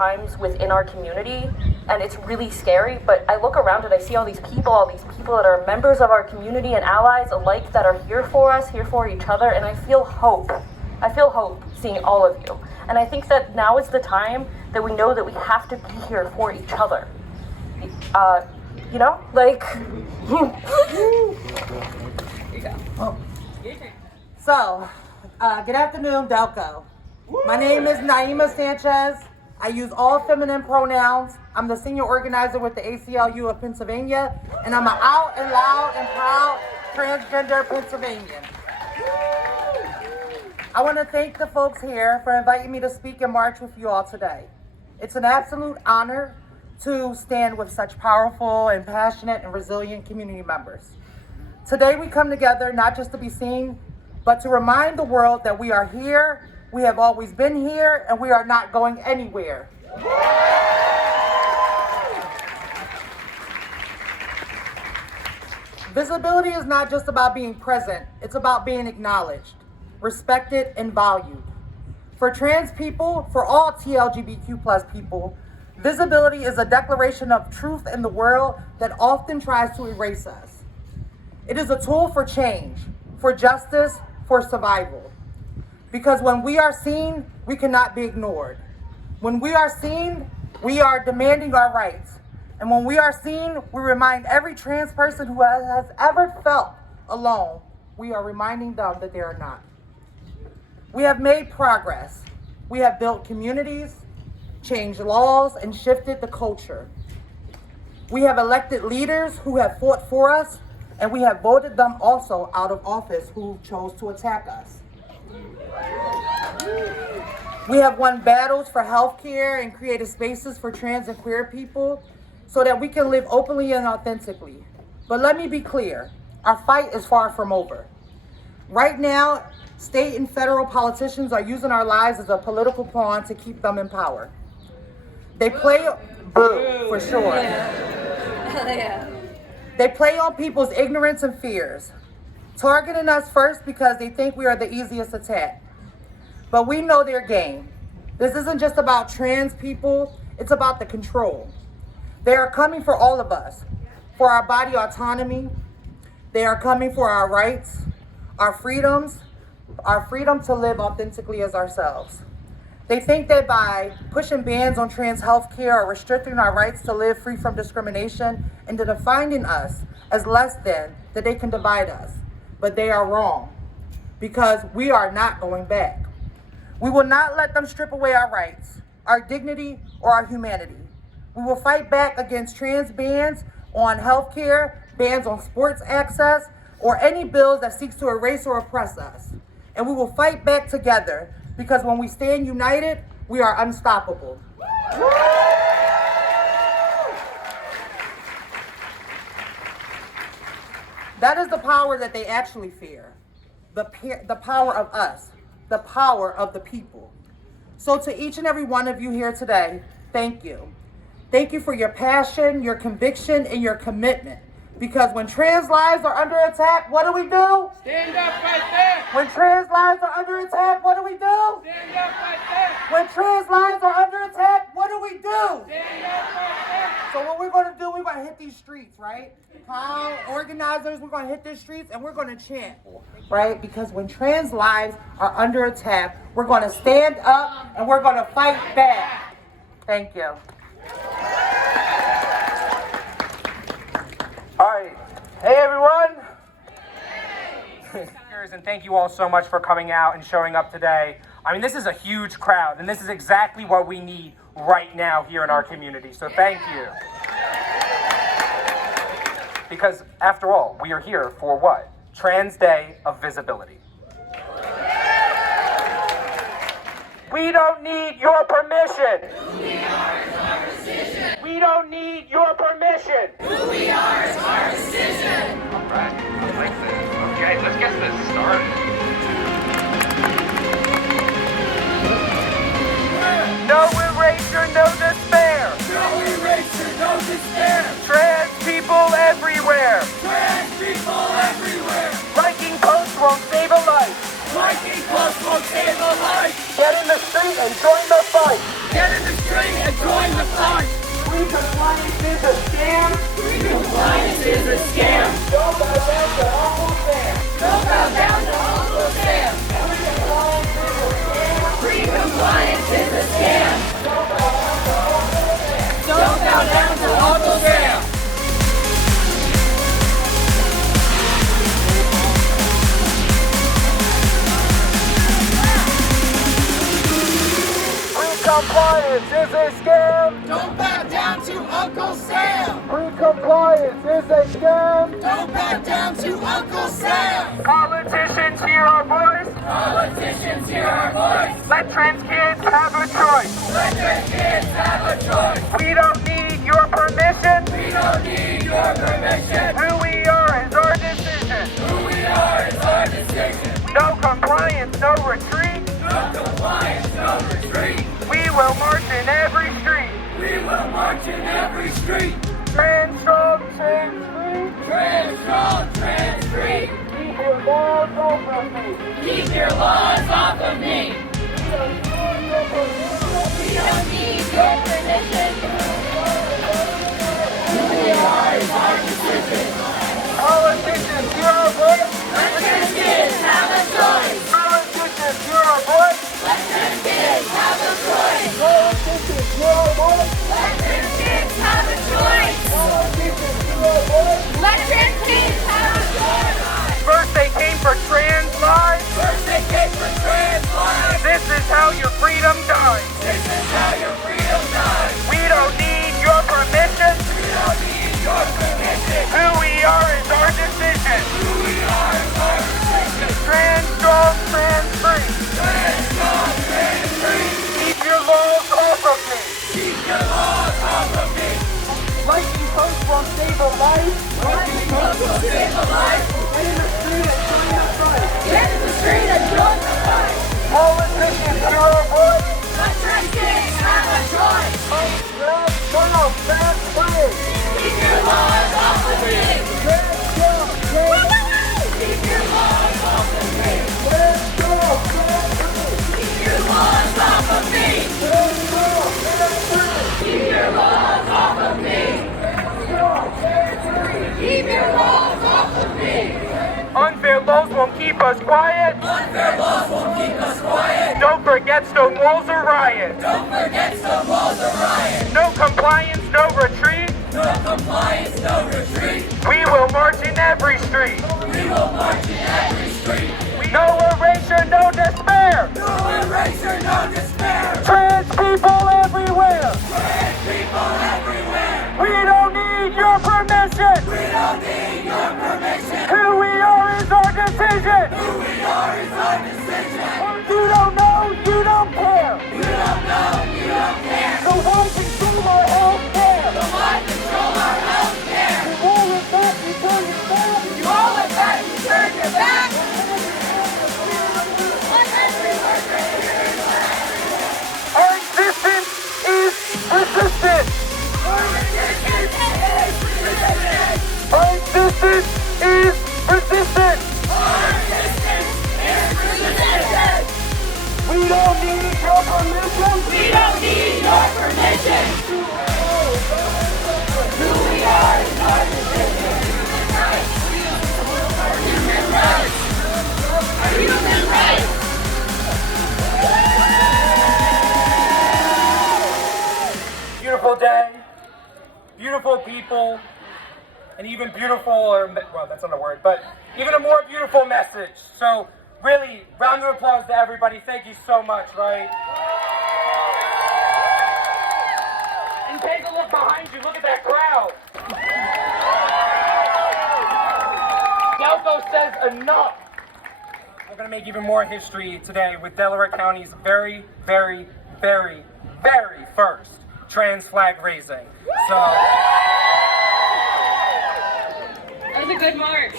times within our community, and it's really scary, but I look around and I see all these people that are members of our community and allies alike that are here for us, here for each other, and I feel hope. I feel hope seeing all of you. And I think that now is the time that we know that we have to be here for each other. You know, like... So, good afternoon, Delco. My name is Naima Sanchez. I use all feminine pronouns. I'm the senior organizer with the ACLU of Pennsylvania, and I'm an out and loud and proud transgender Pennsylvanian. I want to thank the folks here for inviting me to speak and march with you all today. It's an absolute honor to stand with such powerful and passionate and resilient community members. Today we come together not just to be seen, but to remind the world that we are here, we have always been here, and we are not going anywhere. Visibility is not just about being present, it's about being acknowledged, respected, and valued. For trans people, for all TLGBTQ+ people, visibility is a declaration of truth in the world that often tries to erase us. It is a tool for change, for justice, for survival. Because when we are seen, we cannot be ignored. When we are seen, we are demanding our rights. And when we are seen, we remind every trans person who has ever felt alone, we are reminding them that they are not. We have made progress. We have built communities, changed laws, and shifted the culture. We have elected leaders who have fought for us, and we have voted them also out of office who chose to attack us. We have won battles for healthcare and created spaces for trans and queer people so that we can live openly and authentically. But let me be clear, our fight is far from over. Right now, state and federal politicians are using our lives as a political pawn to keep them in power. They play, boo, for sure. Yeah. They play on people's ignorance and fears, targeting us first because they think we are the easiest attack. But we know their game. This isn't just about trans people, it's about the control. They are coming for all of us, for our body autonomy. They are coming for our rights, our freedoms, our freedom to live authentically as ourselves. They think that by pushing bans on trans health care or restricting our rights to live free from discrimination and to defining us as less than, that they can divide us. But they are wrong, because we are not going back. We will not let them strip away our rights, our dignity, or our humanity. We will fight back against trans bans on health care, bans on sports access, or any bills that seeks to erase or oppress us. And we will fight back together, because when we stand united, we are unstoppable. That is the power that they actually fear. The power of us, the power of the people. So to each and every one of you here today, thank you. Thank you for your passion, your conviction, and your commitment. Because when trans lives are under attack, what do we do? Stand up right there. When trans lives are under attack, what do we do? Stand up right there. When trans lives are under attack, what do we do? Stand up right there. So what we're going to do, we're going to hit these streets, right? How organizers, we're going to hit these streets and we're going to chant, right? Because when trans lives are under attack, we're going to stand up and we're going to fight back. Thank you. All right. Hey, everyone. And thank you all so much for coming out and showing up today. I mean, this is a huge crowd, and this is exactly what we need right now here in our community. So thank you. Because after all, we are here for what? Trans Day of Visibility. We don't need your permission. Who we are is our decision. We don't need your permission. Who we are is our decision. All right, I like this. Okay, let's get this started. No erasure, no despair. No erasure, no despair. Trans people everywhere. Trans people everywhere. Liking posts won't save a life. Liking posts won't save a life. Get in the street and join the fight. Get in the street and join the fight. Free compliance is a scam. Free compliance is a scam. Don't bow down to Uncle Sam. Don't bow down to Uncle Sam. Free compliance is a scam. Free compliance is a scam. Don't bow down to Uncle Sam. Compliance is a scam. Don't bow down to Uncle Sam. Free compliance is a scam. Don't bow down to Uncle Sam. Politicians hear our voice. Politicians hear our voice. Let trans kids have a choice. Let their kids have a choice. We don't need your permission. We don't need your permission. Who we are is our decision. Who we are is our decision. No compliance, no retreat. No compliance, no retreat. We will march in every street. We will march in every street. Trans strong, trans free. Trans strong, trans free. Keep your laws off of me. Keep your laws off of me. We don't need your permission. Who we are is our decision. Politicians hear our voice. Let trans kids have a choice. Politicians hear our voice. Let trans kids have a choice. Politicians hear our voice. Let trans kids have a choice. Politicians hear our voice. Let trans kids have a choice. First they came for trans lives. First they came for trans lives. This is how your freedom dies. This is how your freedom dies. We don't need your permission. We don't need your permission. Who we are is our decision. Who we are is our decision. Trans strong, trans free. Trans strong, trans free. Keep your laws off of me. Keep your laws off of me. Lightning post won't save a life. Lightning post will save a life. Get in the street and join the fight. Get in the street and join the fight. Politicians hear our voice. Let trans kids have a choice. Trans strong, trans free. Keep your laws off of me. Trans strong, trans Keep your laws off of me. Trans strong, trans free. Keep your laws off of me. Trans strong, trans free. Keep your laws off of me. Keep your laws off of me. Unfair laws won't keep us quiet. Unfair laws won't keep us quiet. Don't forget Stonewall's a riot. Don't forget Stonewall's a riot. No compliance, no retreat. No compliance, no retreat. We will march in every street. We will march in every street. No erasure, no despair. No erasure, no despair. Trans people everywhere. Trans people everywhere. We don't need your permission. We don't need your permission. Who we are is our decision. Who we are is our decision. You don't know, you don't care. You don't know, you don't care. So why control our health care? So why control our health care? You roll it back, you turn it back. You roll it back, you turn your back. Our existence is resistant. Our resistance is resistance. Our existence is resistant. Our resistance is resistance. We don't need your permission. We don't need your permission. Who we are is our decision. Human rights. Human rights. Beautiful day, beautiful people, and even beautiful, or well, that's not a word, but even a more beautiful message. So really, round of applause to everybody. Thank you so much, right? And take a look behind you. Look at that crowd. Delco says enough. We're going to make even more history today with Delaware County's very, very, very, very first trans flag raising. So That was a good march.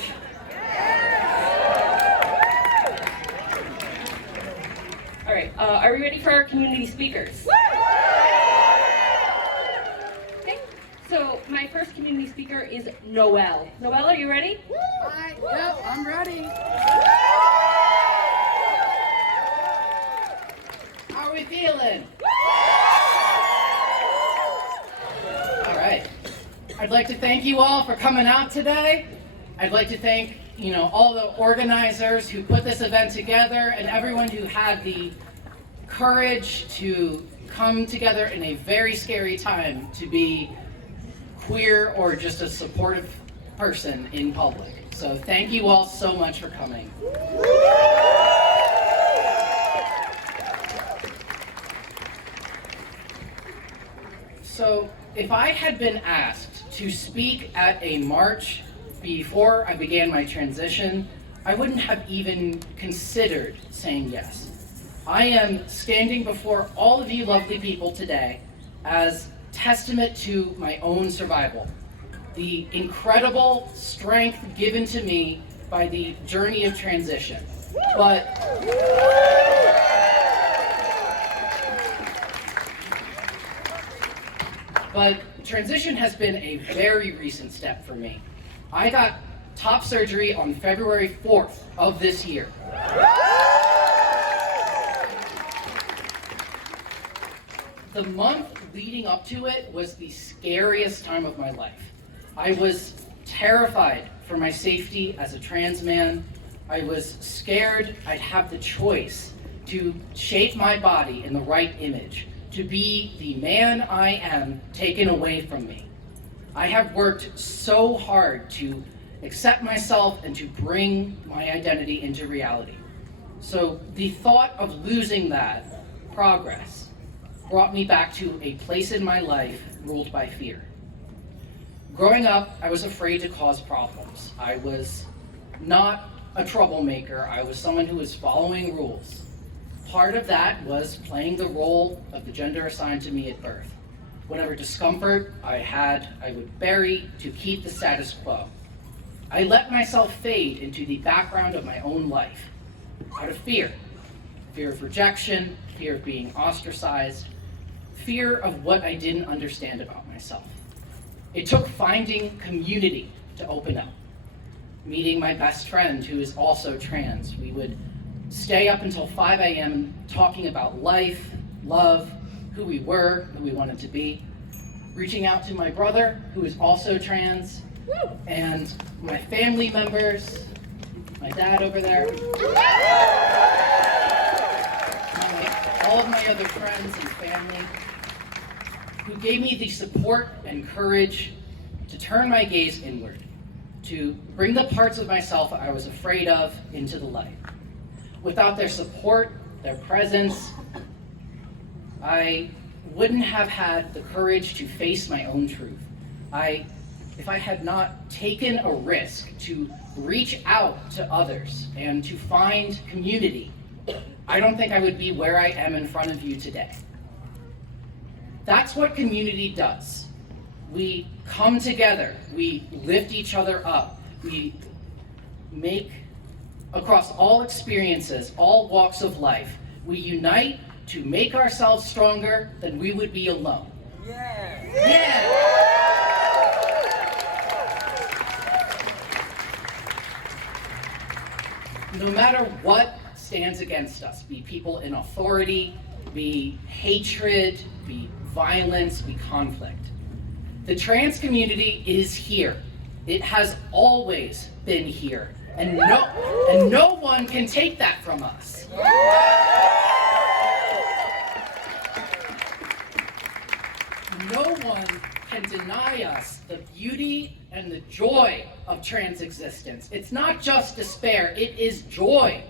All right, are we ready for our community speakers? Okay, so my first community speaker is Noelle. Noelle, are you ready? Yep, I'm ready. How are we feeling? I'd like to thank you all for coming out today. I'd like to thank, all the organizers who put this event together and everyone who had the courage to come together in a very scary time to be queer or just a supportive person in public. So thank you all so much for coming. So if I had been asked to speak at a march before I began my transition, I wouldn't have even considered saying yes. I am standing before all of you lovely people today as testament to my own survival, the incredible strength given to me by the journey of transition. But transition has been a very recent step for me. I got top surgery on February 4th of this year. The month leading up to it was the scariest time of my life. I was terrified for my safety as a trans man. I was scared I'd have the choice to shape my body in the right image, to be the man I am taken away from me. I have worked so hard to accept myself and to bring my identity into reality. So the thought of losing that progress brought me back to a place in my life ruled by fear. Growing up, I was afraid to cause problems. I was not a troublemaker. I was someone who was following rules. Part of that was playing the role of the gender assigned to me at birth. Whatever discomfort I had, I would bury to keep the status quo. I let myself fade into the background of my own life out of fear. Fear of rejection, fear of being ostracized, fear of what I didn't understand about myself. It took finding community to open up. Meeting my best friend who is also trans. We would stay up until 5 a.m. talking about life, love, who we were, who we wanted to be. Reaching out to my brother, who is also trans, and my family members, my dad over there, all of my other friends and family, who gave me the support and courage to turn my gaze inward, to bring the parts of myself I was afraid of into the light. Without their support, their presence, I wouldn't have had the courage to face my own truth. If I had not taken a risk to reach out to others and to find community, I don't think I would be where I am in front of you today. That's what community does. We come together, we lift each other up, we make, across all experiences, all walks of life, we unite to make ourselves stronger than we would be alone. Yeah! No matter what stands against us, be people in authority, be hatred, be violence, be conflict. The trans community is here. It has always been here, and no one can take that from us. No one can deny us the beauty and the joy of trans existence. It's not just despair, it is joy.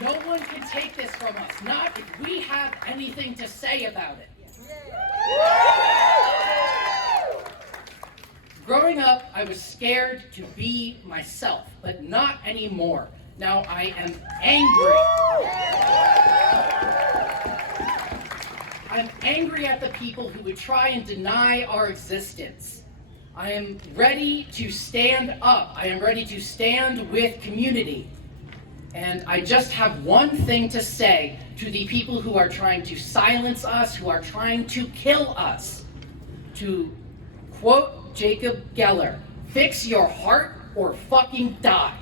No one can take this from us, not if we have anything to say about it. Growing up, I was scared to be myself, but not anymore. Now I am angry. I'm angry at the people who would try and deny our existence. I am ready to stand up. I am ready to stand with community. And I just have one thing to say to the people who are trying to silence us, who are trying to kill us. To quote Jacob Geller, fix your heart or fucking die.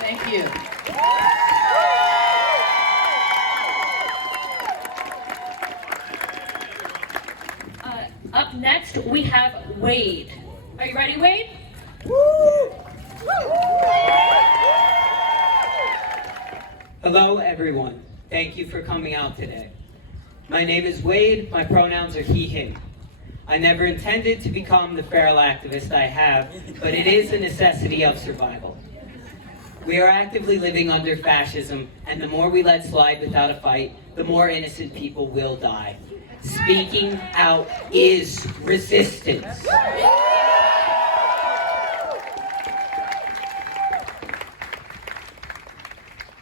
Thank Thank you. Up next, we have Wade. Are you ready, Wade? Hello, everyone. Thank you for coming out today. My name is Wade. My pronouns are he, him. I never intended to become the feral activist I have, but it is a necessity of survival. We are actively living under fascism, and the more we let slide without a fight, the more innocent people will die. Speaking out is resistance.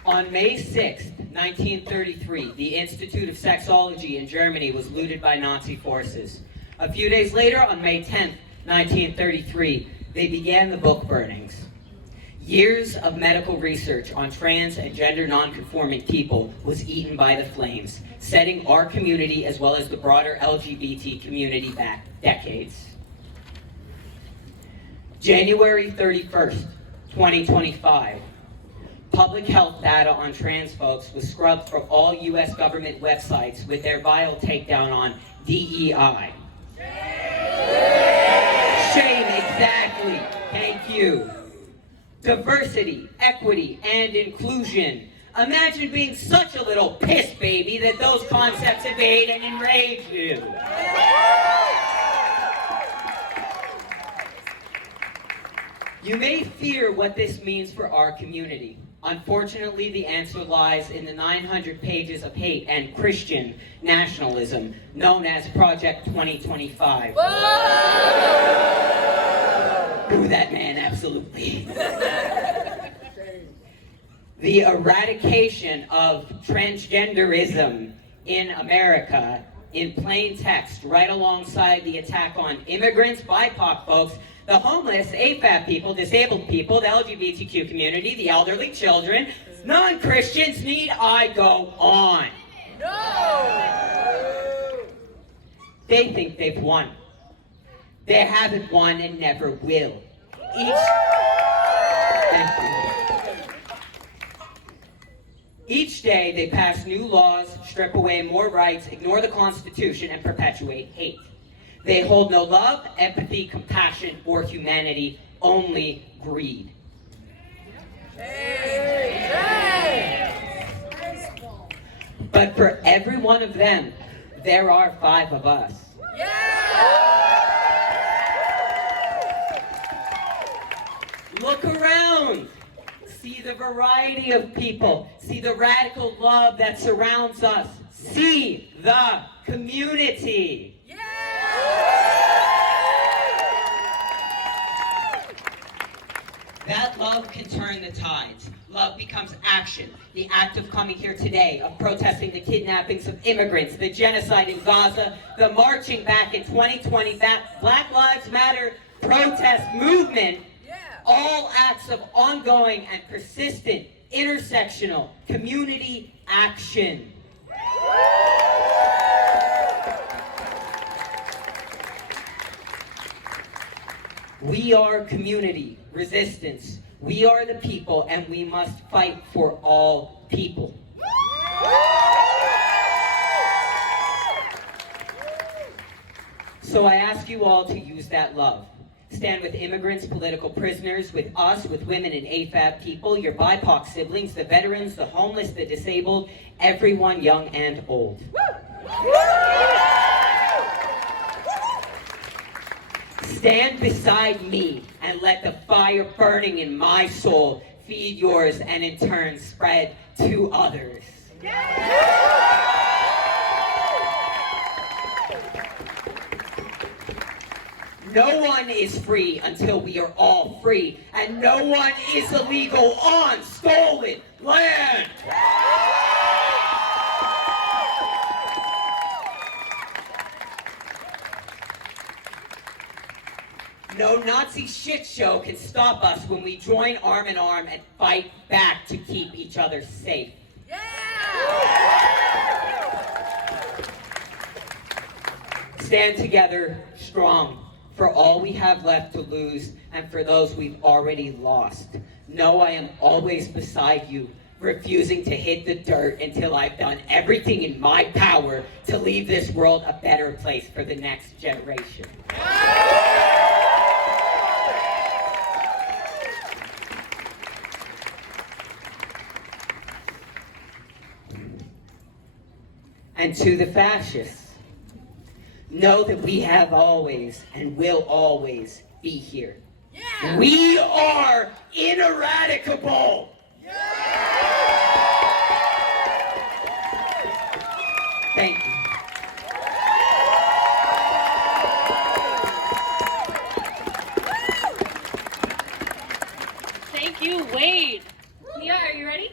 On May 6, 1933, the Institute of Sexology in Germany was looted by Nazi forces. A few days later, on May 10, 1933, they began the book burnings. Years of medical research on trans and gender non-conforming people was eaten by the flames, setting our community as well as the broader LGBT community back decades. January 31st, 2025, public health data on trans folks was scrubbed from all U.S. government websites with their vile takedown on DEI. Shame, exactly. Thank you. Diversity, equity, and inclusion. Imagine being such a little piss baby that those concepts evade and enrage you. You may fear what this means for our community. Unfortunately, the answer lies in the 900 pages of hate and Christian nationalism known as Project 2025. Ooh, that man, absolutely. The eradication of transgenderism in America in plain text, right alongside the attack on immigrants, BIPOC folks, the homeless, AFAB people, disabled people, the LGBTQ community, the elderly, children, non-Christians. Need I go on? No! They think they've won. They haven't won and never will. Each day they pass new laws, strip away more rights, ignore the Constitution, and perpetuate hate. They hold no love, empathy, compassion, or humanity, only greed. But for every one of them, there are 5 of us. Look around. See the variety of people. See the radical love that surrounds us. See the community. That love can turn the tides. Love becomes action. The act of coming here today, of protesting the kidnappings of immigrants, the genocide in Gaza, the marching back in 2020, that Black Lives Matter protest movement, all acts of ongoing and persistent intersectional community action. We are community resistance. We are the people, and we must fight for all people. So I ask you all to use that love. Stand with immigrants, political prisoners, with us, with women and AFAB people, your BIPOC siblings, the veterans, the homeless, the disabled, everyone young and old. Stand beside me and let the fire burning in my soul feed yours and in turn spread to others. No one is free until we are all free, and no one is illegal on stolen land. No Nazi shit show can stop us when we join arm in arm and fight back to keep each other safe. Stand together, strong. for all we have left to lose, and for those we've already lost. Know I am always beside you, refusing to hit the dirt until I've done everything in my power to leave this world a better place for the next generation. And to the fascists, know that we have always and will always be here. Yeah. We are ineradicable. Yeah. Thank you. Thank you, Wade. Mia, are you ready?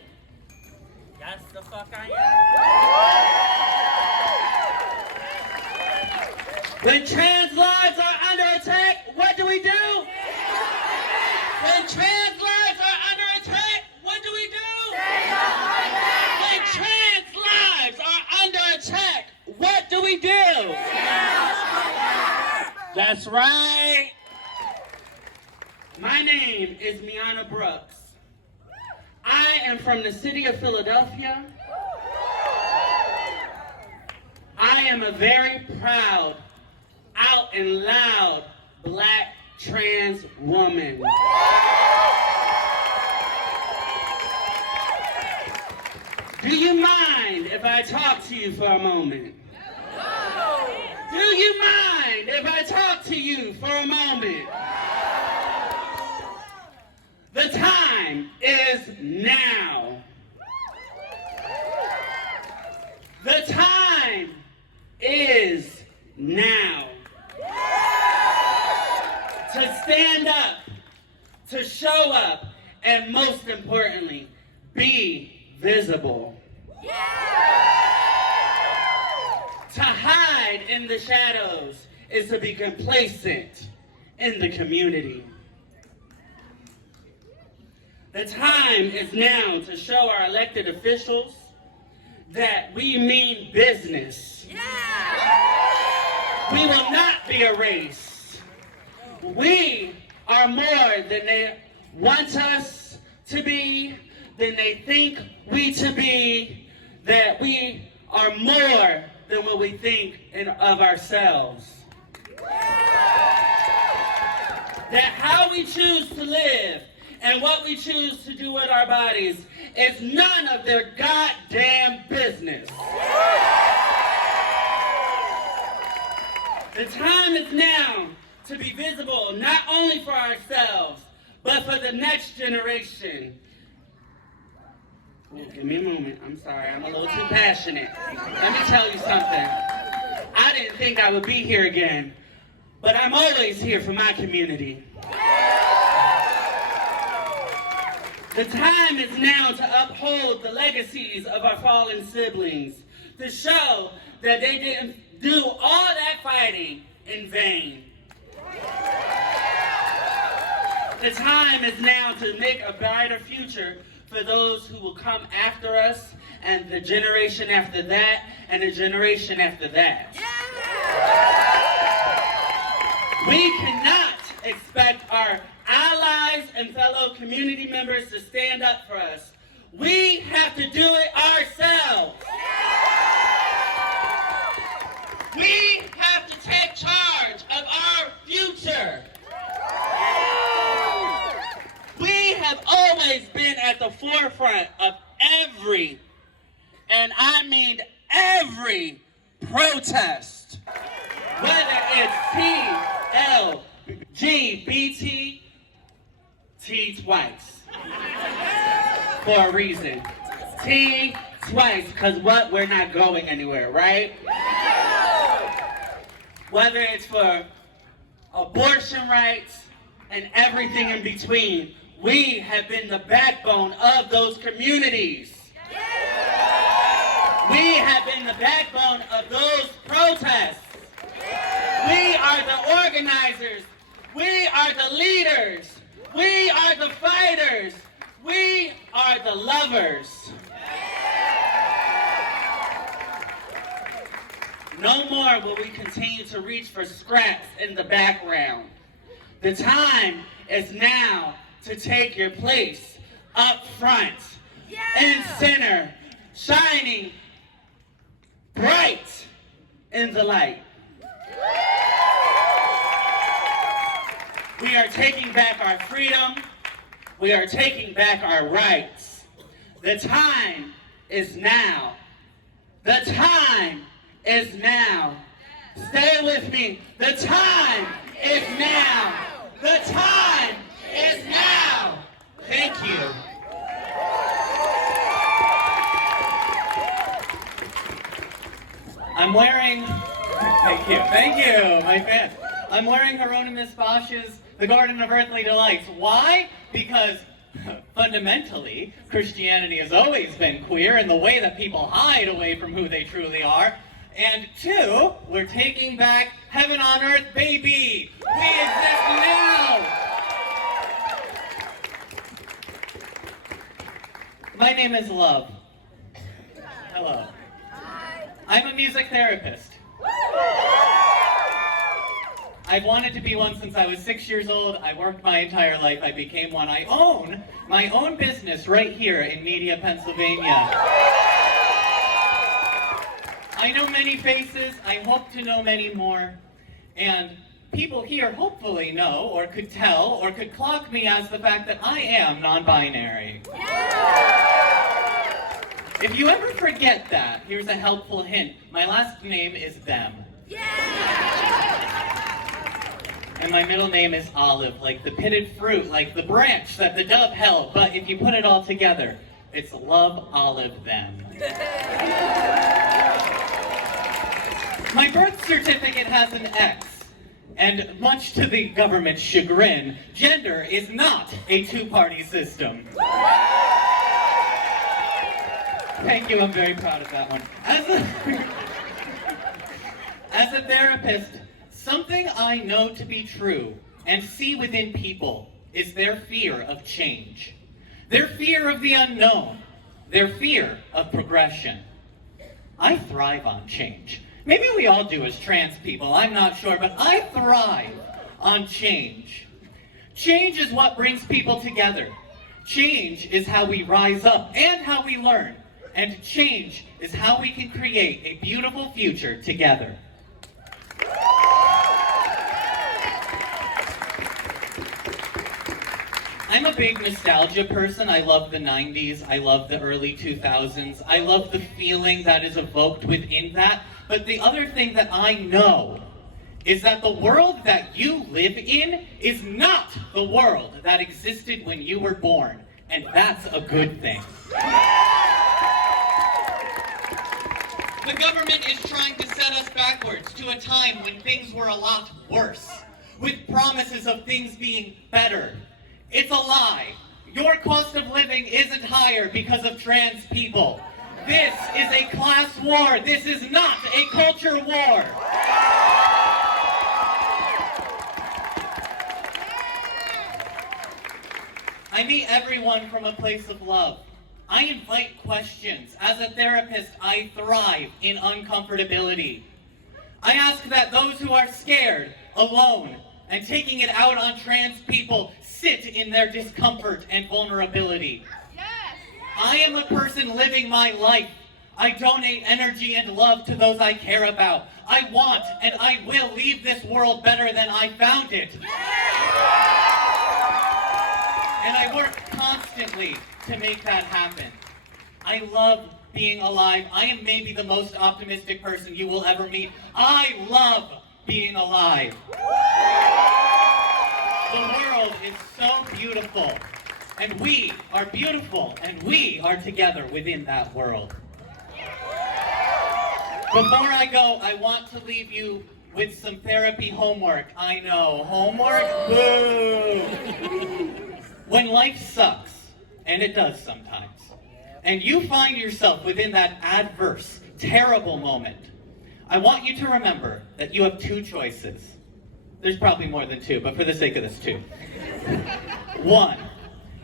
Yes, the fuck I am. When trans lives are under attack, what do we do? When trans lives are under attack, what do we do? When trans lives are under attack, what do we do? That's right. My name is Miana Brooks. I am from the city of Philadelphia. I am a very proud, out and loud black trans woman. Do you mind if I talk to you for a moment? Do you mind if I talk to you for a moment? The time is now. The time is now. To stand up, to show up, and most importantly, be visible. To hide in the shadows is to be complacent in the community. The time is now to show our elected officials that we mean business. We will not be erased. We are more than they want us to be, than they think we to be, that we are more than what we think of ourselves. That how we choose to live and what we choose to do with our bodies is none of their goddamn business. The time is now to be visible, not only for ourselves, but for the next generation. Ooh, give me a moment. I'm sorry, I'm a little too passionate. Let me tell you something. I didn't think I would be here again, but I'm always here for my community. The time is now to uphold the legacies of our fallen siblings, to show that they didn't do all that fighting in vain. The time is now to make a brighter future for those who will come after us, and the generation after that, and the generation after that. We cannot expect our allies and fellow community members to stand up for us. We have to do it ourselves. We have to take charge of our future. We have always been at the forefront of every, and I mean every, protest. Whether it's LGBT, T twice. For a reason. T twice, because what? We're not going anywhere, right? Whether it's for abortion rights and everything in between, we have been the backbone of those communities. We have been the backbone of those protests. We are the organizers. We are the leaders. We are the fighters. We are the lovers. No more will we continue to reach for scraps in the background. The time is now to take your place up front, in center, shining bright in the light. We are taking back our freedom. We are taking back our rights. The time is now. The time is now. Stay with me. The time is now. The time is now. Thank you. I'm wearing, thank you, my fan. I'm wearing Hieronymus Bosch's The Garden of Earthly Delights. Why? Because fundamentally, Christianity has always been queer in the way that people hide away from who they truly are. And two, we're taking back heaven on earth, baby. We exist now. My name is Love. Hello. I'm a music therapist. I've wanted to be one since I was 6 years old. I worked my entire life. I became one. I own my own business right here in Media, Pennsylvania. I know many faces. I hope to know many more. And people here hopefully know, or could tell, or could clock me as the fact that I am non-binary. If you ever forget that, here's a helpful hint. My last name is Them. And my middle name is Olive, like the pitted fruit, like the branch that the dove held. But if you put it all together, it's Love, Olive, Them. My birth certificate has an X. And much to the government's chagrin, gender is not a two-party system. Thank you, I'm very proud of that one. As a therapist, something I know to be true and see within people is their fear of change. Their fear of the unknown. Their fear of progression. I thrive on change. Maybe we all do as trans people, I'm not sure, but I thrive on change. Change is what brings people together. Change is how we rise up and how we learn. And change is how we can create a beautiful future together. I'm a big nostalgia person. I love the 90s. I love the early 2000s. I love the feeling that is evoked within that. But the other thing that I know is that the world that you live in is not the world that existed when you were born. And that's a good thing. The government is trying to set us backwards to a time when things were a lot worse, with promises of things being better. It's a lie. Your cost of living isn't higher because of trans people. This is a class war. This is not a culture war. I meet everyone from a place of love. I invite questions. As a therapist, I thrive in uncomfortability. I ask that those who are scared, alone, and taking it out on trans people sit in their discomfort and vulnerability. Yes. I am a person living my life. I donate energy and love to those I care about. I want and I will leave this world better than I found it. And I work constantly to make that happen. I love being alive. I am maybe the most optimistic person you will ever meet. I love being alive. The world is so beautiful, and we are beautiful, and we are together within that world. Before I go, I want to leave you with some therapy homework. I know, homework? Boo! When life sucks, and it does sometimes, and you find yourself within that adverse, terrible moment, I want you to remember that you have two choices. There's probably more than two, but for the sake of this, two. One,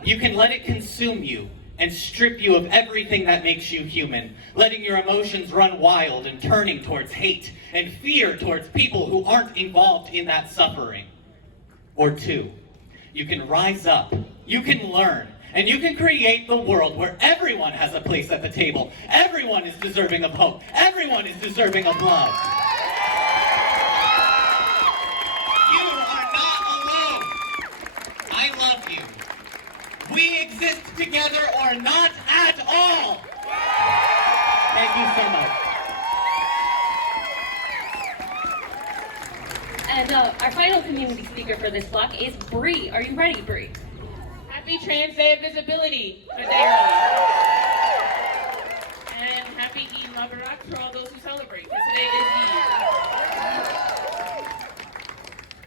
you can let it consume you and strip you of everything that makes you human, letting your emotions run wild and turning towards hate and fear towards people who aren't involved in that suffering. Or two, you can rise up, you can learn, and you can create the world where everyone has a place at the table. Everyone is deserving of hope. Everyone is deserving of love. You are not alone. I love you. We exist together or not at all. Thank you so much. And our final community speaker for this block is Bree. Are you ready, Bree? Happy Trans Day of Visibility, a day early. And happy Eid Mubarak for all those who celebrate, because today is Eid.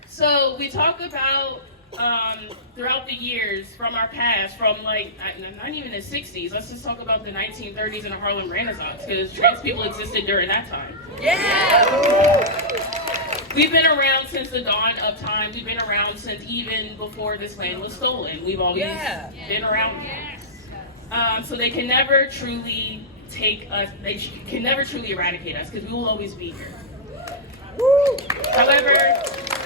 So we talk about throughout the years from our past, from like, not even the 60s, let's just talk about the 1930s and the Harlem Renaissance, because trans people existed during that time. Yeah! We've been around since the dawn of time. We've been around since even before this land was stolen. We've always been around. So they can never truly take us, they can never truly eradicate us, because we will always be here. However,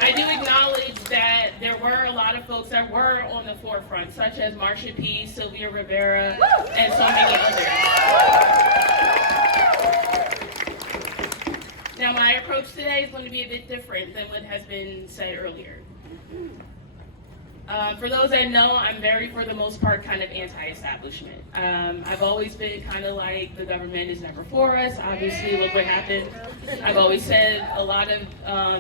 I do acknowledge that there were a lot of folks that were on the forefront, such as Marsha P., Sylvia Rivera, and so many others. Now, my approach today is going to be a bit different than what has been said earlier. For those that know, I'm very, for the most part, kind of anti-establishment. I've always been kind of like, the government is never for us. Obviously, look what happened. I've always said a lot of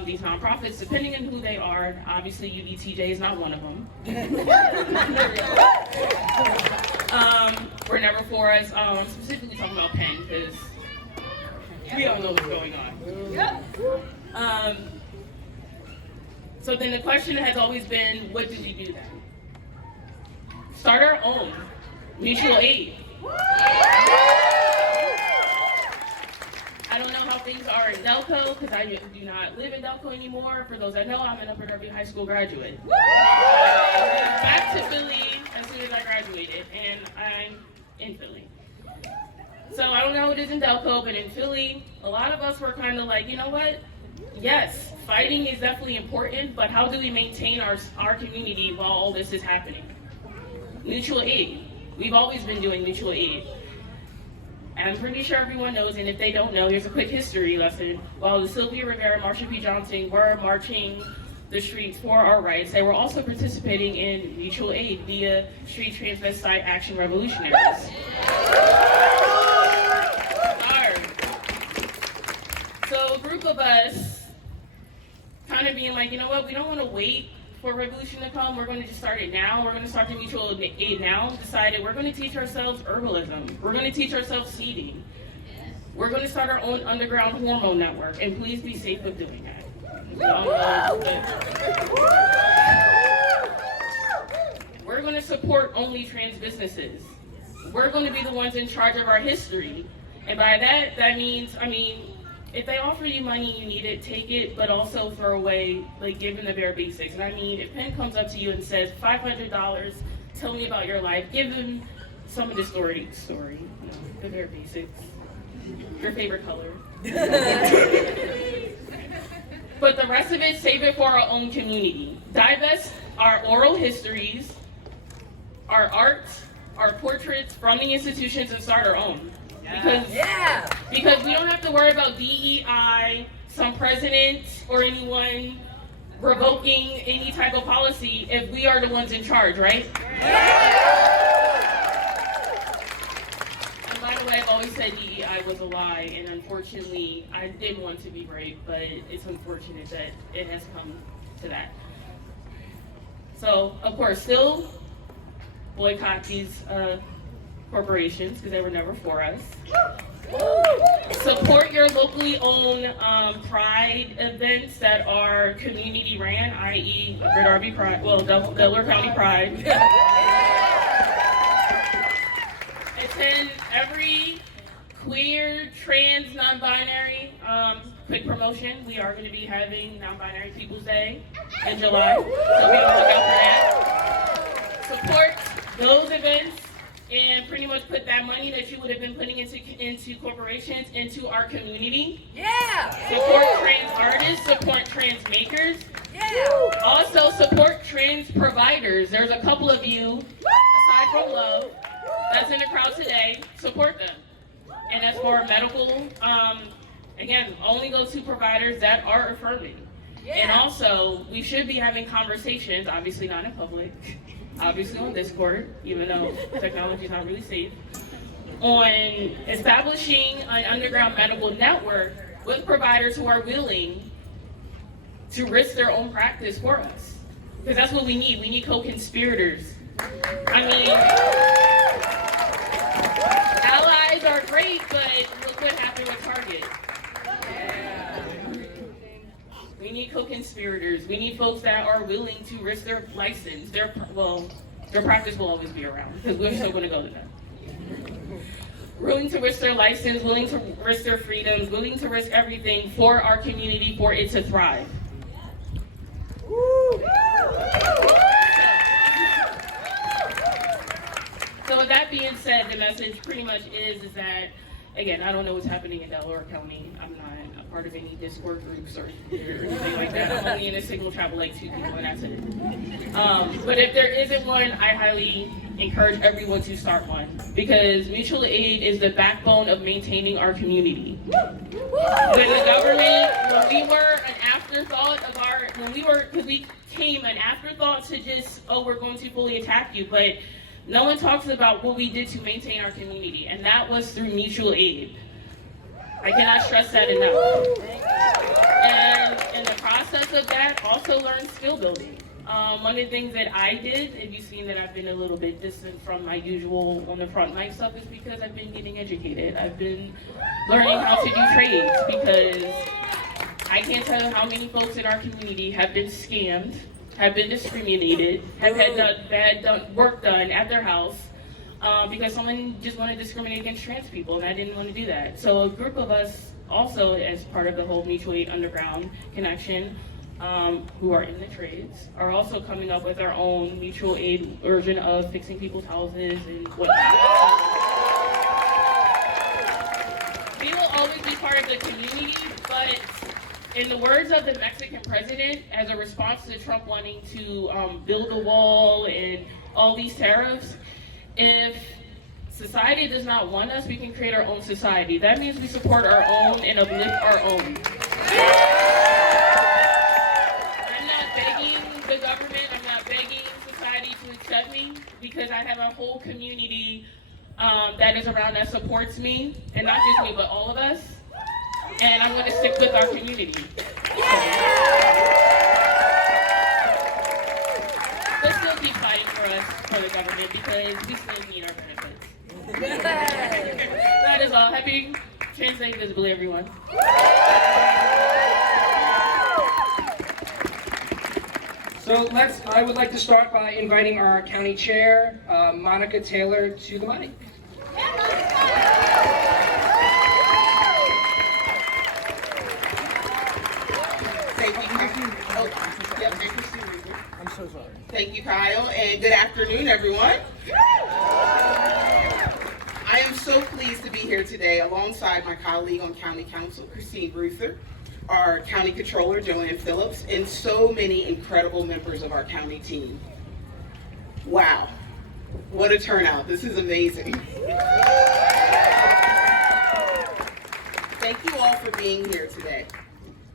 these nonprofits, depending on who they are, obviously UBTJ is not one of them. We're never for us. I'm specifically talking about Penn, because we all know what's going on. So then the question has always been, what did we do then? Start our own mutual aid. I don't know how things are in Delco, because I do not live in Delco anymore. For those that know, I'm an Upper Darby High School graduate. Back to Philly as soon as I graduated, and I'm in Philly. So I don't know how it is in Delco, but in Philly, a lot of us were kind of like, you know what? Yes, fighting is definitely important, but how do we maintain our community while all this is happening? Mutual aid. We've always been doing mutual aid. I'm pretty sure everyone knows, and if they don't know, here's a quick history lesson. While the Sylvia Rivera, Marsha P. Johnson were marching the streets for our rights, they were also participating in mutual aid via Street Transvestite Action Revolutionaries. So a group of us kind of being like, you know what, we don't want to wait for revolution to come. We're going to just start it now. We're going to start the mutual aid now. Decided we're going to teach ourselves herbalism. We're going to teach ourselves seeding. We're going to start our own underground hormone network, and please be safe of doing that. We're going to support only trans businesses. We're going to be the ones in charge of our history. And by that, that means, if they offer you money, you need it, take it, but also throw away, like, give them the bare basics. And if Penn comes up to you and says, $500, tell me about your life, give them some of the story, the bare basics, your favorite color. But the rest of it, save it for our own community. Divest our oral histories, our art, our portraits from the institutions, and start our own. Because we don't have to worry about DEI, some president or anyone revoking any type of policy if we are the ones in charge, right? And by the way, I've always said DEI was a lie, and unfortunately, I did want to be brave, but it's unfortunate that it has come to that. So, of course, still boycott these corporations, because they were never for us. Support your locally owned pride events that are community ran, i.e. Upper Darby Pride, well, Delaware County Pride. Attend every queer, trans, non-binary, quick promotion. We are going to be having Non-Binary People's Day in July, so be on the lookout for that. Support those events. and pretty much put that money that you would have been putting into corporations into our community. Yeah. Support trans artists, support trans makers. Yeah. Also support trans providers. There's a couple of you, aside from Love, that's in the crowd today. Support them. And as for medical, again, only go to providers that are affirming. Yeah. And also, we should be having conversations, obviously not in public, obviously on Discord, even though technology is not really safe, on establishing an underground medical network with providers who are willing to risk their own practice for us. Because that's what we need. We need co-conspirators. I mean, allies are great, but look what happened with Target. We need co-conspirators. We need folks that are willing to risk their license. Their practice will always be around because we're still going to go to them. Willing to risk their license, willing to risk their freedoms, willing to risk everything for our community, for it to thrive. So with that being said, the message pretty much is that, again, I don't know what's happening in Delaware County. I'm not a part of any Discord groups or anything like that. I'm only in a signal chat with like 2 people, and that's it. But if there isn't one, I highly encourage everyone to start one, because mutual aid is the backbone of maintaining our community. When the government, when we were an afterthought of our, because we came an afterthought to just, oh, we're going to fully attack you, but no one talks about what we did to maintain our community, and that was through mutual aid. I cannot stress that enough. And in the process of that, also learn skill building. One of the things that I did, if you've seen that I've been a little bit distant from my usual on the front mic stuff, is because I've been getting educated. I've been learning how to do trades, because I can't tell you how many folks in our community have been scammed, have been discriminated, have had bad work done at their house, because someone just wanted to discriminate against trans people, and I didn't want to do that. So a group of us, also as part of the whole Mutual Aid Underground connection, who are in the trades, are also coming up with our own mutual aid version of fixing people's houses and whatnot. We will always be part of the community, but in the words of the Mexican president, as a response to Trump wanting to build a wall and all these tariffs, if society does not want us, we can create our own society. That means we support our own and uplift our own. I'm not begging the government, I'm not begging society to accept me, because I have a whole community that is around that supports me, and not just me, but all of us. And I'm going to stick with our community. Let's still keep fighting for us, for the government, because we still need our benefits. That is all. Happy Trans Day Visibility, everyone. So I would like to start by inviting our county chair, Monica Taylor, to the mic. I'm so sorry. Thank you, Kyle, and good afternoon, everyone. I am so pleased to be here today alongside my colleague on County Council, Christine Bruther, our County Controller, Joanne Phillips, and so many incredible members of our county team. Wow, what a turnout. This is amazing. Thank you all for being here today.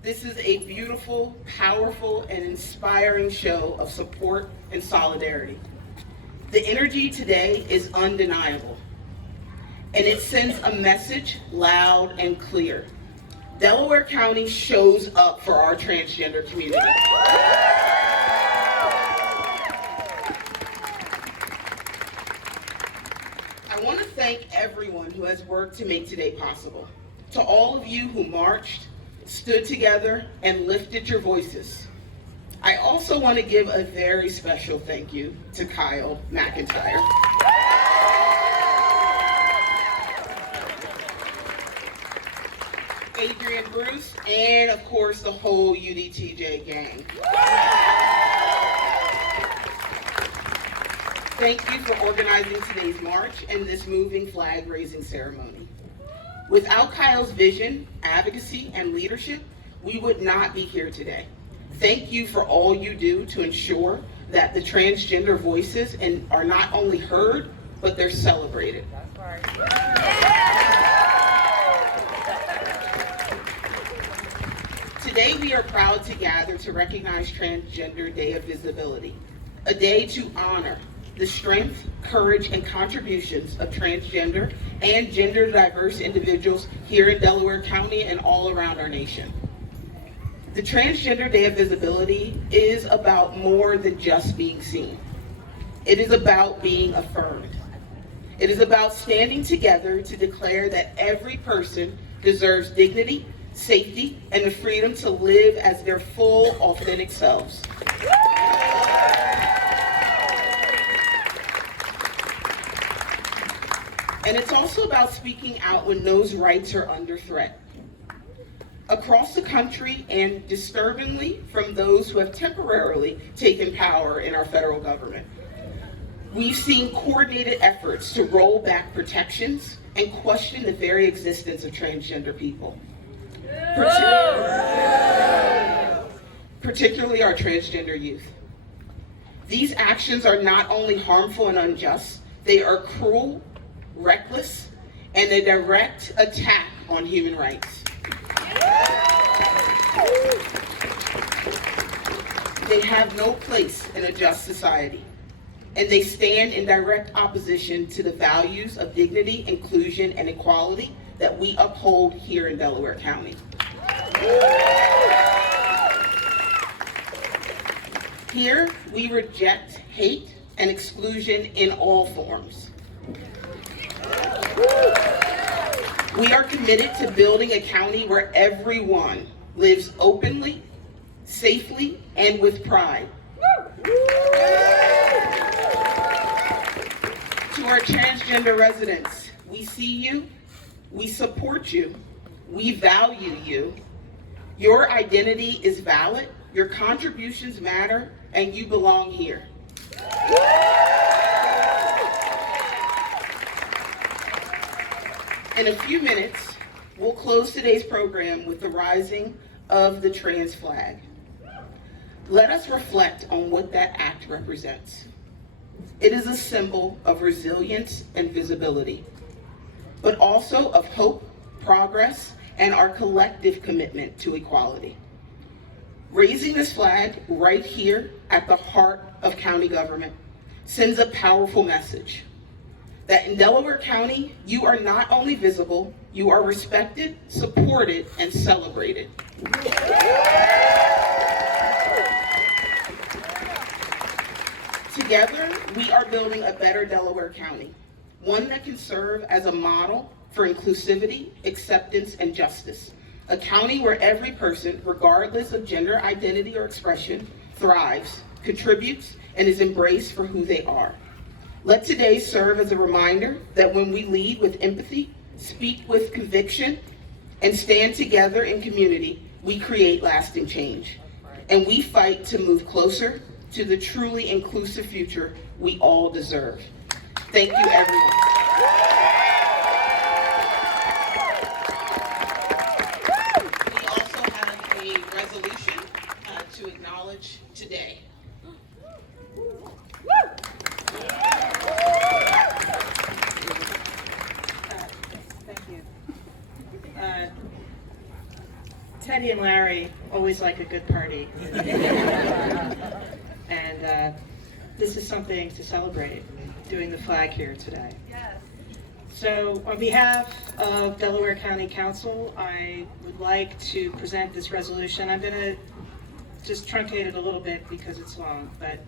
This is a beautiful, powerful, and inspiring show of support and solidarity. The energy today is undeniable, and it sends a message loud and clear. Delaware County shows up for our transgender community. I want to thank everyone who has worked to make today possible. To all of you who marched, stood together, and lifted your voices. I also want to give a very special thank you to Kyle McIntyre. Adrian Bruce, and of course the whole UDTJ gang. Thank you for organizing today's march and this moving flag-raising ceremony. Without Kyle's vision, advocacy, and leadership, we would not be here today. Thank you for all you do to ensure that the transgender voices are not only heard, but they're celebrated. That's right. Today we are proud to gather to recognize Transgender Day of Visibility, a day to honor the strength, courage, and contributions of transgender and gender diverse individuals here in Delaware County and all around our nation. The Transgender Day of Visibility is about more than just being seen. It is about being affirmed. It is about standing together to declare that every person deserves dignity, safety, and the freedom to live as their full, authentic selves. And it's also about speaking out when those rights are under threat. Across the country, and disturbingly from those who have temporarily taken power in our federal government, we've seen coordinated efforts to roll back protections and question the very existence of transgender people. Particularly our transgender youth. These actions are not only harmful and unjust, they are cruel, reckless, and a direct attack on human rights. They have no place in a just society, and they stand in direct opposition to the values of dignity, inclusion, and equality that we uphold here in Delaware County. Here, we reject hate and exclusion in all forms. We are committed to building a county where everyone lives openly, safely, and with pride. To our transgender residents, we see you, we support you, we value you. Your identity is valid, your contributions matter, and you belong here. In a few minutes, we'll close today's program with the rising of the trans flag. Let us reflect on what that act represents. It is a symbol of resilience and visibility, but also of hope, progress, and our collective commitment to equality. Raising this flag right here at the heart of county government sends a powerful message that in Delaware County, you are not only visible, you are respected, supported, and celebrated. Together, we are building a better Delaware County, one that can serve as a model for inclusivity, acceptance, and justice. A county where every person, regardless of gender identity or expression, thrives, contributes, and is embraced for who they are. Let today serve as a reminder that when we lead with empathy, speak with conviction, and stand together in community, we create lasting change. And we fight to move closer to the truly inclusive future we all deserve. Thank you, everyone. We also have a resolution to acknowledge today. Thank you. Teddy and Larry always like a good party. And this is something to celebrate, doing the flag here today. Yes. So on behalf of Delaware County Council, I would like to present this resolution. I'm going to just truncate it a little bit because it's long, but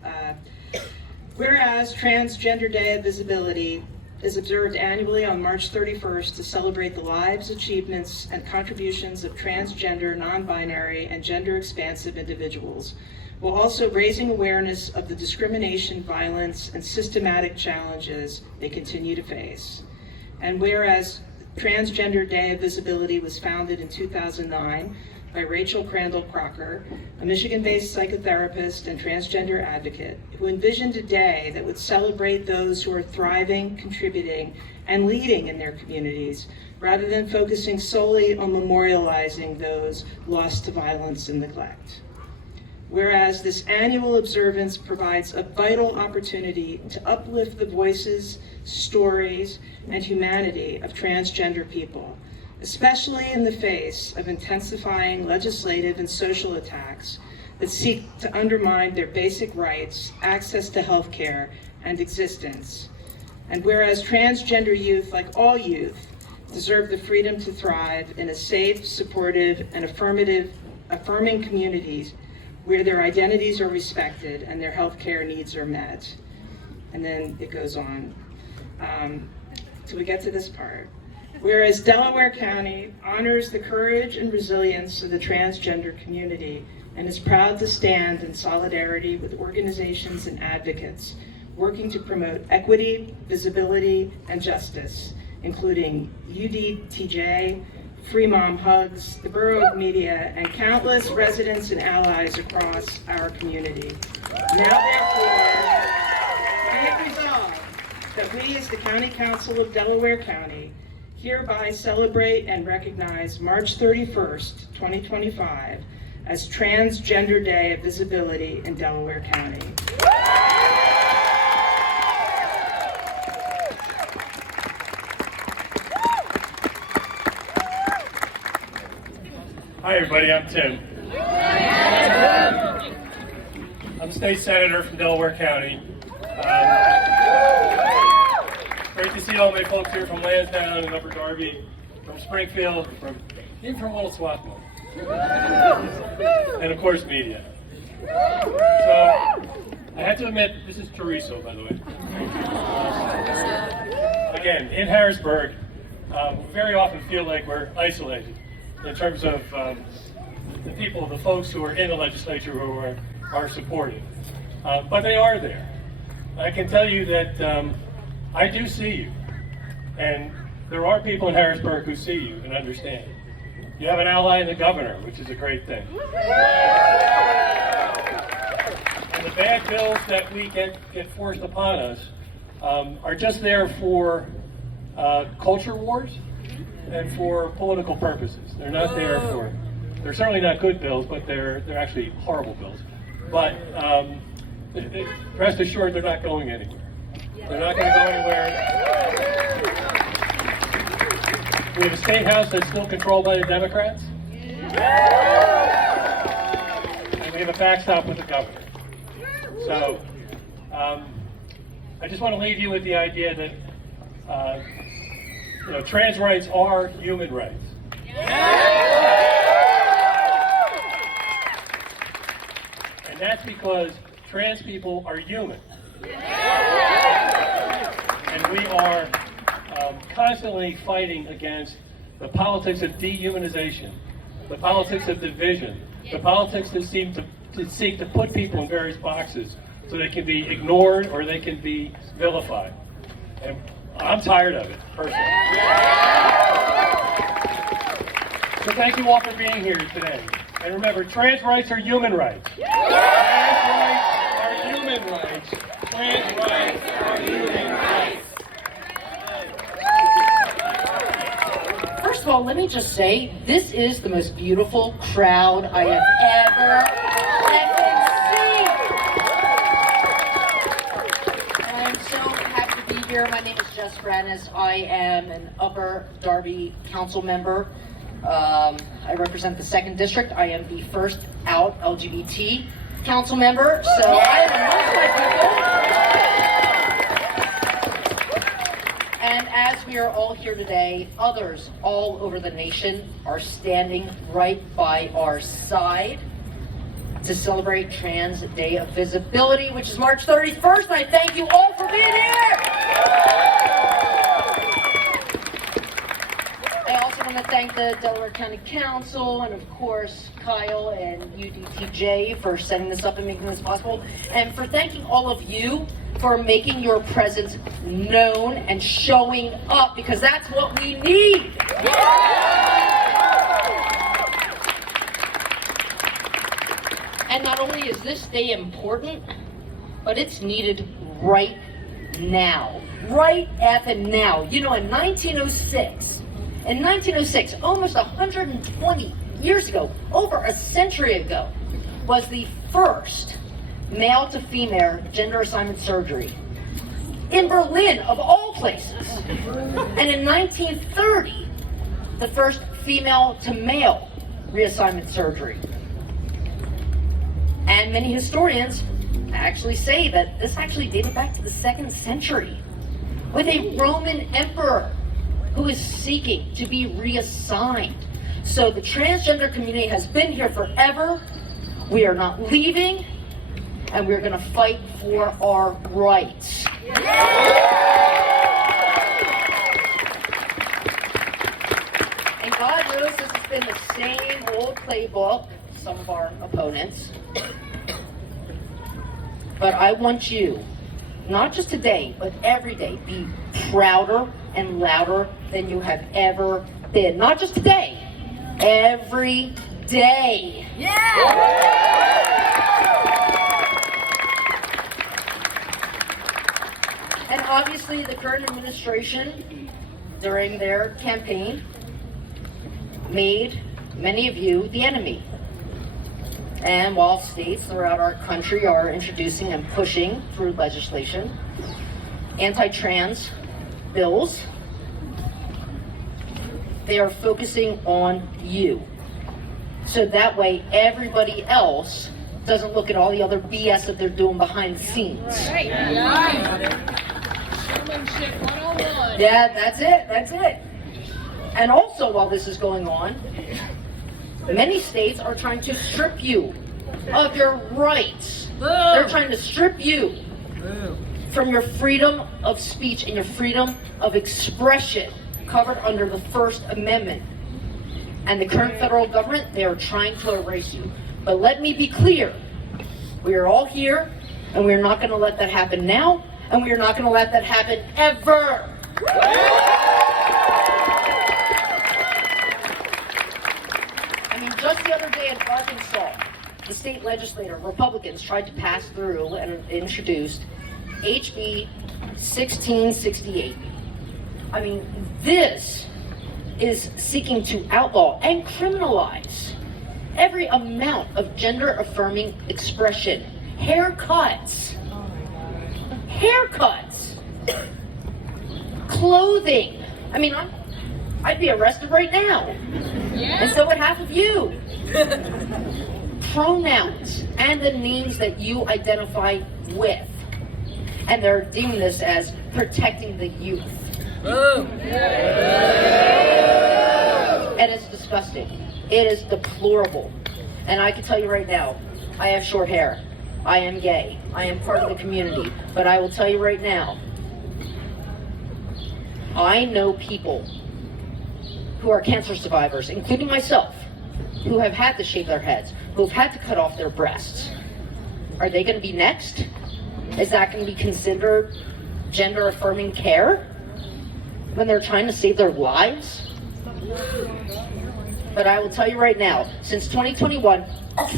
whereas Transgender Day of Visibility is observed annually on March 31st to celebrate the lives, achievements, and contributions of transgender, non-binary, and gender-expansive individuals, while also raising awareness of the discrimination, violence, and systematic challenges they continue to face. And whereas Transgender Day of Visibility was founded in 2009 by Rachel Crandall Crocker, a Michigan-based psychotherapist and transgender advocate, who envisioned a day that would celebrate those who are thriving, contributing, and leading in their communities, rather than focusing solely on memorializing those lost to violence and neglect. Whereas this annual observance provides a vital opportunity to uplift the voices, stories, and humanity of transgender people, especially in the face of intensifying legislative and social attacks that seek to undermine their basic rights, access to health care, and existence. And whereas transgender youth, like all youth, deserve the freedom to thrive in a safe, supportive, and affirming communities where their identities are respected and their health care needs are met. And then it goes on. Till we get to this part. Whereas Delaware County honors the courage and resilience of the transgender community and is proud to stand in solidarity with organizations and advocates working to promote equity, visibility, and justice, including UDTJ, Free Mom Hugs, the Borough of Media, and countless residents and allies across our community. Now therefore, be it resolved that we as the County Council of Delaware County hereby celebrate and recognize March 31st, 2025 as Transgender Day of Visibility in Delaware County. Hi everybody, I'm Tim. I'm State Senator from Delaware County. Great to see all my folks here from Lansdowne and Upper Darby, from Springfield, even from Little Swarthmore. And of course, media. So, I have to admit, this is Chorizo, by the way. Again, in Harrisburg, we very often feel like we're isolated in terms of the people, the folks who are in the legislature who are supporting. But they are there. I can tell you that I do see you. And there are people in Harrisburg who see you and understand. You have an ally in the governor, which is a great thing. And the bad bills that we get forced upon us are just there for culture wars and for political purposes. They're not there for, they're certainly not good bills, but they're actually horrible bills. But rest assured, they're not going anywhere. They're not going to go anywhere. We have a state house that's still controlled by the Democrats. And we have a backstop with the governor. So, I just want to leave you with the idea that trans rights are human rights. And that's because trans people are human. And we are constantly fighting against the politics of dehumanization, the politics of division, the politics that seek to put people in various boxes so they can be ignored or they can be vilified. And I'm tired of it, personally. So thank you all for being here today. And remember, trans rights are human rights. Trans rights are human rights. Trans rights are human rights. First of all, let me just say, this is the most beautiful crowd I have ever seen. I'm so happy to be here. My name is Jess Brannis. I am an Upper Darby council member. I represent the 2nd District. I am the first out LGBT council member, so I am most people. And as we are all here today, others all over the nation are standing right by our side to celebrate Trans Day of Visibility, which is March 31st. I thank you all for being here. I also want to thank the Delaware County Council and, of course, Kyle and UDTJ for setting this up and making this possible, and for thanking all of you for making your presence known and showing up, because that's what we need. And not only is this day important, but it's needed right now. Right at the now. You know, in 1906, almost 120 years ago, over a century ago, was the first male to female gender assignment surgery in Berlin, of all places. And in 1930, the first female to male reassignment surgery. And many historians actually say that this actually dated back to the 2nd century, with a Roman emperor who is seeking to be reassigned. So the transgender community has been here forever. We are not leaving, and we're going to fight for our rights. And God knows this has been the same old playbook, some of our opponents. But I want you, not just today, but every day, be prouder and louder than you have ever been. Not just today, every day. And obviously the current administration, during their campaign, made many of you the enemy. And while states throughout our country are introducing and pushing through legislation anti-trans bills, they are focusing on you. So that way everybody else doesn't look at all the other BS that they're doing behind the scenes. Yeah, that's it. And also, while this is going on, many states are trying to strip you of your rights. They're trying to strip you from your freedom of speech and your freedom of expression covered under the First Amendment. And the current federal government, they are trying to erase you. But let me be clear, we are all here, and we are not going to let that happen now, and we are not going to let that happen ever. I mean, just the other day in Arkansas, the state legislature, Republicans, tried to pass through and introduced HB 1668. I mean, this is seeking to outlaw and criminalize every amount of gender-affirming expression. Haircuts, clothing. I mean, I'd be arrested right now. And so would half of you. Pronouns and the names that you identify with. And they're deeming this as protecting the youth. And it's disgusting. It is deplorable. And I can tell you right now, I have short hair. I am gay. I am part of the community. But I will tell you right now, I know people who are cancer survivors, including myself, who have had to shave their heads, who have had to cut off their breasts. Are they going to be next? Is that going to be considered gender-affirming care when they're trying to save their lives? But I will tell you right now, since 2021,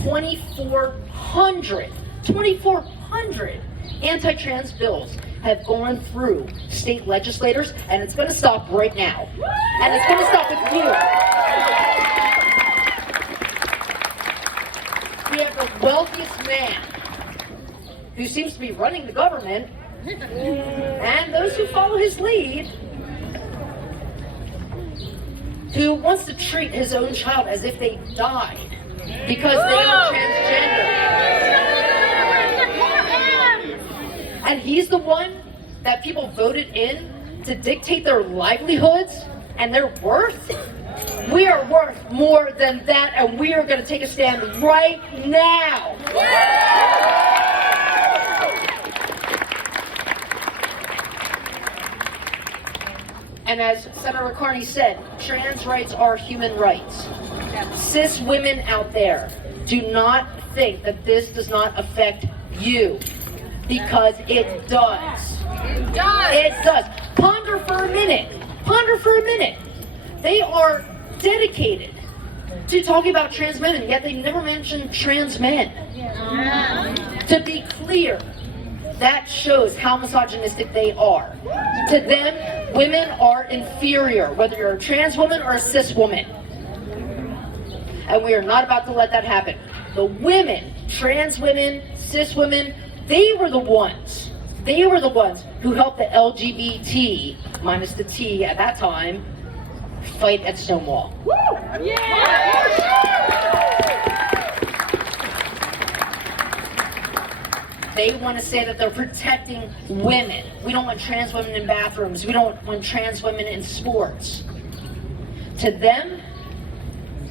2,400 anti-trans bills have gone through state legislators, and it's going to stop right now. And it's going to stop with you. We have the wealthiest man who seems to be running the government, and those who follow his lead, who wants to treat his own child as if they died because they were transgender. And he's the one that people voted in to dictate their livelihoods and their worth. We are worth more than that, and we are going to take a stand right now. And as Senator Carney said, trans rights are human rights. Cis women out there, do not think that this does not affect you, because it does. It does. Ponder for a minute. They are dedicated to talking about trans men, and yet they never mention trans men. To be clear, that shows how misogynistic they are. To them, women are inferior, whether you're a trans woman or a cis woman. And we are not about to let that happen. The women, trans women, cis women, they were the ones who helped the LGBT, minus the T at that time, fight at Stonewall. Woo! They want to say that they're protecting women. We don't want trans women in bathrooms. We don't want trans women in sports. To them,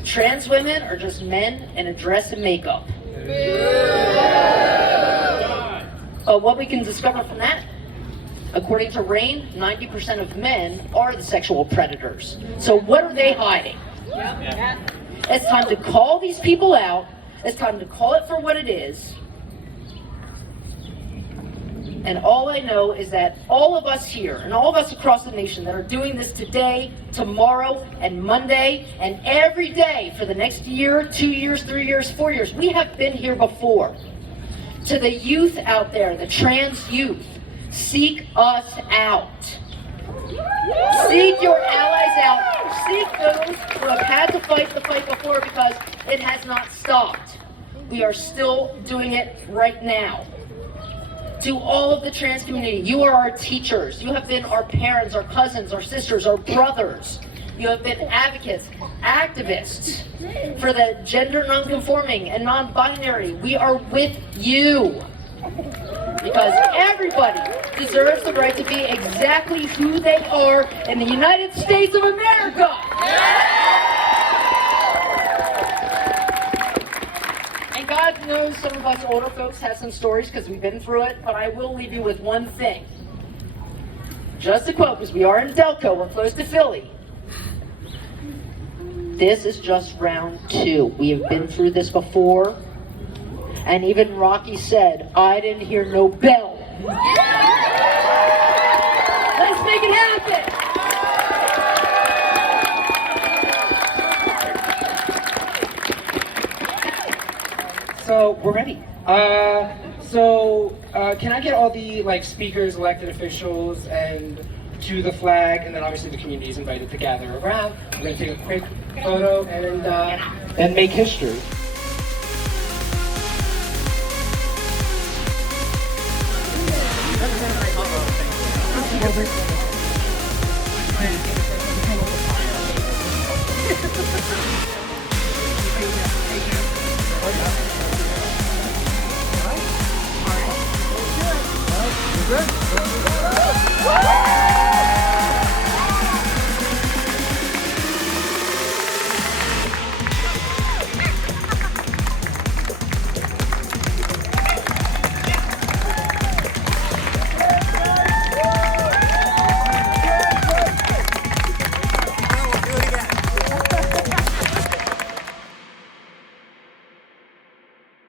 trans women are just men in a dress and makeup. But what we can discover from that, according to Rain, 90% of men are the sexual predators. So what are they hiding? It's time to call these people out. It's time to call it for what it is. And all I know is that all of us here and all of us across the nation that are doing this today, tomorrow, and Monday, and every day for the next year, 2 years, 3 years, 4 years, we have been here before. To the youth out there, the trans youth, seek us out. Seek your allies out. Seek those who have had to fight the fight before, because it has not stopped. We are still doing it right now. To all of the trans community, you are our teachers. You have been our parents, our cousins, our sisters, our brothers. You have been advocates, activists for the gender non-conforming and non-binary. We are with you. Because everybody deserves the right to be exactly who they are in the United States of America. And God knows some of us older folks have some stories because we've been through it, but I will leave you with one thing. Just a quote, because we are in Delco, we're close to Philly. This is just round 2. We have been through this before. And even Rocky said, I didn't hear no bell. Let's make it happen. So we're ready. Can I get all the speakers, elected officials, and to the flag, and then obviously the community is invited to gather around. We're going to take a quick photo and make history. Good.